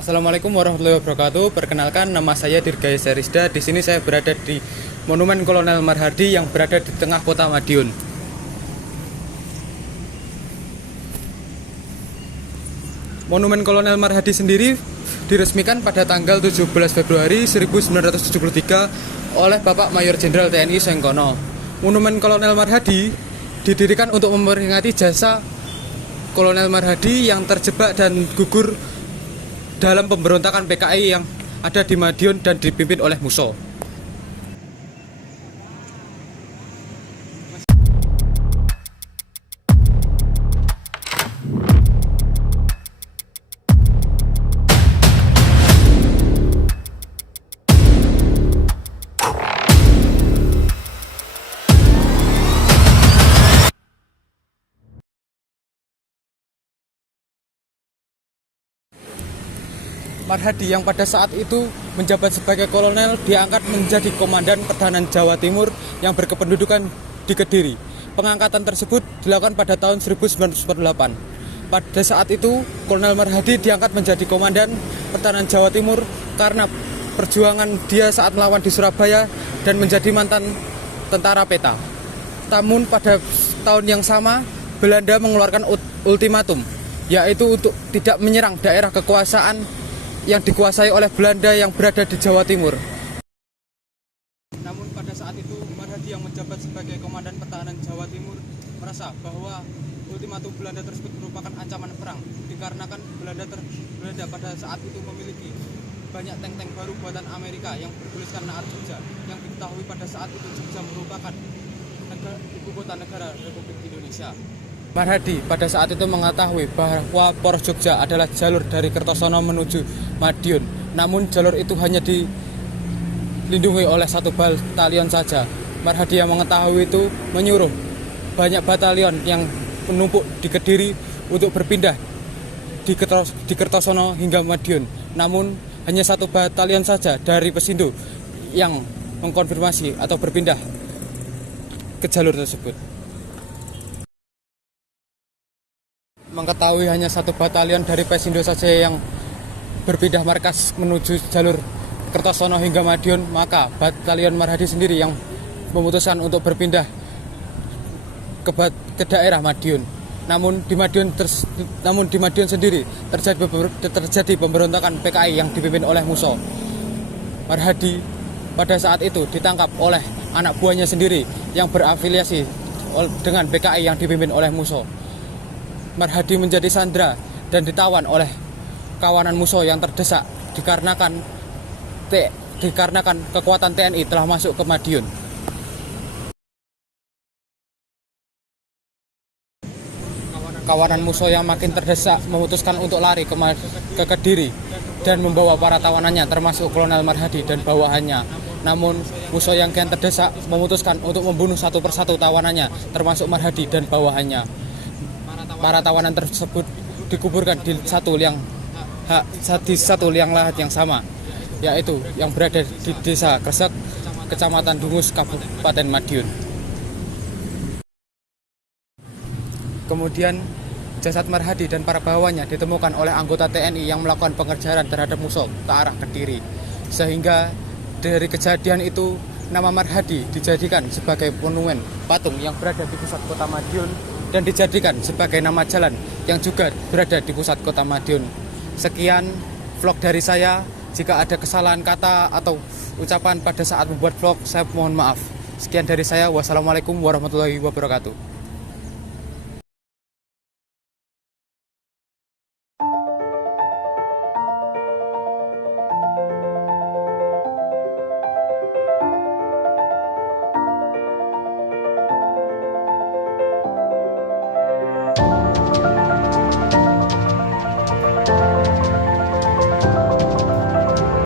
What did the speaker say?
Assalamualaikum warahmatullahi wabarakatuh. Perkenalkan, nama saya Dirgaya Serisda. Di sini saya berada di Monumen Kolonel Marhadi yang berada di tengah kota Madiun. Monumen Kolonel Marhadi sendiri diresmikan pada tanggal 17 Februari 1973 oleh Bapak Mayor Jenderal TNI Sengkono. Monumen Kolonel Marhadi didirikan untuk memperingati jasa Kolonel Marhadi yang terjebak dan gugur dalam pemberontakan PKI yang ada di Madiun dan dipimpin oleh Muso. Marhadi yang pada saat itu menjabat sebagai kolonel diangkat menjadi komandan pertahanan Jawa Timur yang berkependudukan di Kediri. Pengangkatan tersebut dilakukan pada tahun 1948. Pada saat itu, Kolonel Marhadi diangkat menjadi komandan pertahanan Jawa Timur karena perjuangan dia saat melawan di Surabaya dan menjadi mantan tentara peta. Namun pada tahun yang sama, Belanda mengeluarkan ultimatum, yaitu untuk tidak menyerang daerah kekuasaan yang dikuasai oleh Belanda yang berada di Jawa Timur. Namun pada saat itu Marhadi yang menjabat sebagai komandan pertahanan Jawa Timur merasa bahwa ultimatum Belanda tersebut merupakan ancaman perang dikarenakan Belanda pada saat itu memiliki banyak tank-tank baru buatan Amerika yang bertuliskan Naar Jogja, yang diketahui pada saat itu Jogja merupakan ibu kota negara Republik Indonesia. Marhadi pada saat itu mengetahui bahwa Poros Jogja adalah jalur dari Kertosono menuju Madiun. Namun jalur itu hanya dilindungi oleh satu batalion saja. Marhadi yang mengetahui itu menyuruh banyak batalion yang menumpuk di Kediri untuk berpindah di Kertosono hingga Madiun. Namun hanya satu batalion saja dari Pesindo yang mengkonfirmasi atau berpindah ke jalur tersebut. Mengetahui hanya satu batalion dari Pesindo saja yang berpindah markas menuju jalur Kertosono hingga Madiun, maka batalion Marhadi sendiri yang memutuskan untuk berpindah ke daerah Madiun. Namun di Madiun sendiri terjadi pemberontakan PKI yang dipimpin oleh Muso. Marhadi pada saat itu ditangkap oleh anak buahnya sendiri yang berafiliasi dengan PKI yang dipimpin oleh Muso. Marhadi menjadi sandera dan ditawan oleh kawanan Muso yang terdesak dikarenakan kekuatan TNI telah masuk ke Madiun. Kawanan Muso yang makin terdesak memutuskan untuk lari ke Kediri dan membawa para tawanannya termasuk Kolonel Marhadi dan bawahannya. Namun Muso yang kian terdesak memutuskan untuk membunuh satu persatu tawanannya termasuk Marhadi dan bawahannya. Para tawanan tersebut dikuburkan di satu liang lahat yang sama, yaitu yang berada di Desa Kresek, Kecamatan Dungus, Kabupaten Madiun. Kemudian jasad Marhadi dan para bawahannya ditemukan oleh anggota TNI yang melakukan pengejaran terhadap Muso ke arah Kediri. Sehingga dari kejadian itu nama Marhadi dijadikan sebagai monumen patung yang berada di pusat kota Madiun dan dijadikan sebagai nama jalan yang juga berada di pusat kota Madiun. Sekian vlog dari saya. Jika ada kesalahan kata atau ucapan pada saat membuat vlog, saya mohon maaf. Sekian dari saya. Wassalamualaikum warahmatullahi wabarakatuh.